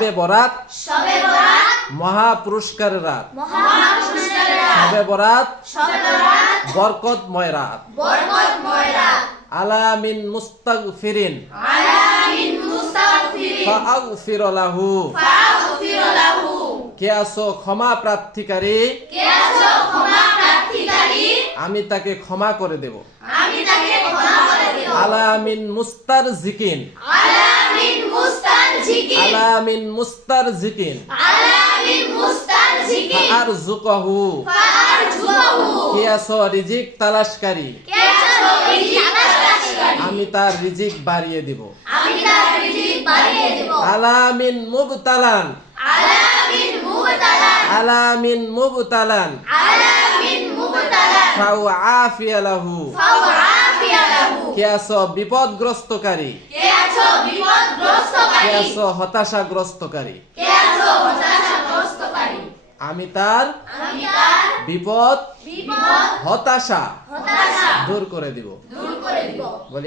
শবে বরাত শবে বরাত মহা পুরস্কারের রাত মহাপুরস্কারের রাত শবে বরাত শবে বরাত বরকতময় রাত বরকতময় রাত আলা মিন মুস্তাগফিরিন আলা মিন মুস্তাগফিরিন ফাগফির লাহু ফাগফির লাহু কে আছো ক্ষমা প্রার্থীকারী কে আছো ক্ষমা প্রার্থীকারী আমি তাকে ক্ষমা করে দেব আমি তাকে ক্ষমা করে দেব আলা মিন মুস্তারজিকিন আলা মিন মুস্তারজিকিন আলা মিন মুস্তারজিকিন আলা মিন মুস্তারজিকিন ফারজুকহু ফারজুহু কে আছো রিজিক তালাশকারী কে আছো রিজিক তালাশকারী আমি তার রিজিক বাড়িয়ে দিব আমি তার রিজিক বাড়িয়ে দেব আলা মিন মুবতালান আলা মিন মুবতালান আলা মিন মুবতালান আলা মিন মুবতালান ফাউ আফিয়া লাহু ফাআফিয়া লাহু কে আছো বিপদগ্রস্তকারী কে আছো কে বিপদগ্রস্তকারী আছো হতাশাগ্রস্তকারী কে আছো হতাশাগ্রস্তকারী আমি তার আমি তার বিপদ বিপদ হতাশা হতাশা দূর করে দিব দূর করে দিব বলি